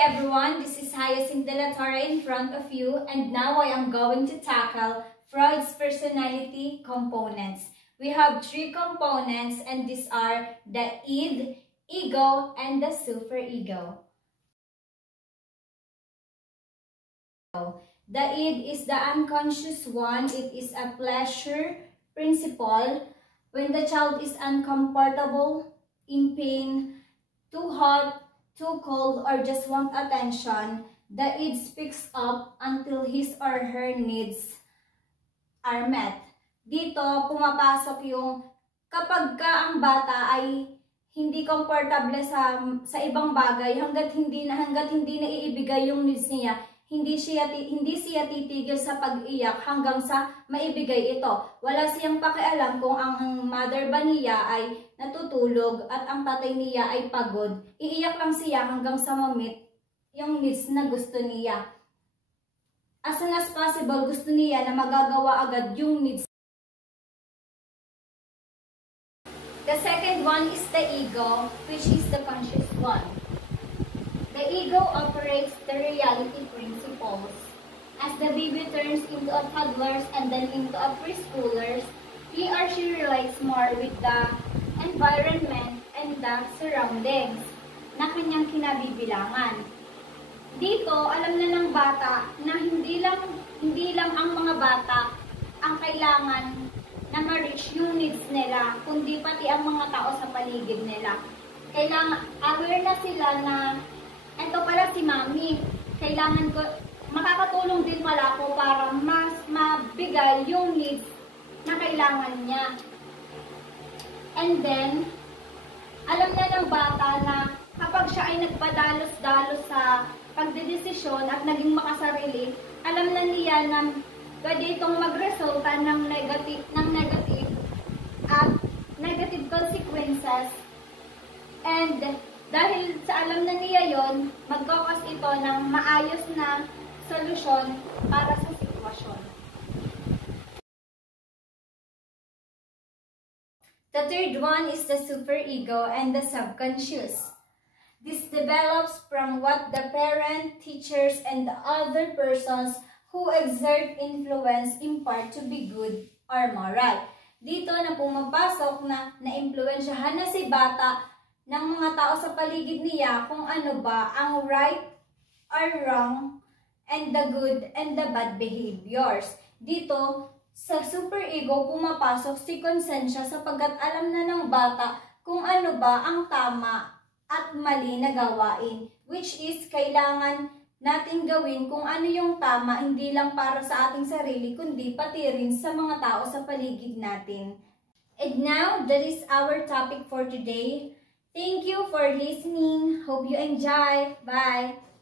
Everyone, this is Hyacinth de la Torre in front of you, and now I am going to tackle Freud's personality components. We have three components, and these are the id, ego, and the superego. The id is the unconscious one. It is a pleasure principle. When the child is uncomfortable, in pain, too hot, too cold, or just want attention, the id speaks up until his or her needs are met. Dito, pumapasok yung kapag ka ang bata ay hindi komportable sa ibang bagay, hanggat hindi na iibigay yung needs niya, hindi siya titigil sa pag-iyak hanggang sa maibigay ito. Wala siyang pakialam kung ang mother ba niya ay natutulog at ang tatay niya ay pagod. Iiyak lang siya hanggang sa ma-meet yung needs na gusto niya. As soon as possible, gusto niya na magagawa agad yung needs. The second one is the ego, which is the conscious one. The ego operates the reality principles. As the baby turns into a toddler and then into a preschooler, he or she relates more with the environment and the surroundings na kanyang kinabibilangan. Dito, alam na ng bata na hindi lang ang mga bata ang kailangan na ma-reach yung needs nila, kundi pati ang mga tao sa paligid nila. Kailangan, aware na sila na ito pala si Mami, kailangan ko, makakatulong din pala ako para mas mabigay yung needs na kailangan niya. And then, alam na ng bata na kapag siya ay nagpadalos-dalos sa pagdedesisyon at naging makasarili, alam na niya na pwede itong magresulta ng negative at negative consequences. And dahil sa alam na niya yon, magkakos ito ng maayos na solusyon para sa sitwasyon. The third one is the superego and the subconscious. This develops from what the parent, teachers, and the other persons who exert influence impart to be good or moral. Dito na pumapasok na na-impluensyahan na si bata ng mga tao sa paligid niya kung ano ba ang right or wrong and the good and the bad behaviors. Dito, sa superego pumapasok si konsensya sapagkat alam na ng bata kung ano ba ang tama at mali na gawain, which is kailangan natin gawin kung ano yung tama, hindi lang para sa ating sarili, kundi pati rin sa mga tao sa paligid natin. And now, that is our topic for today. Thank you for listening. Hope you enjoy. Bye!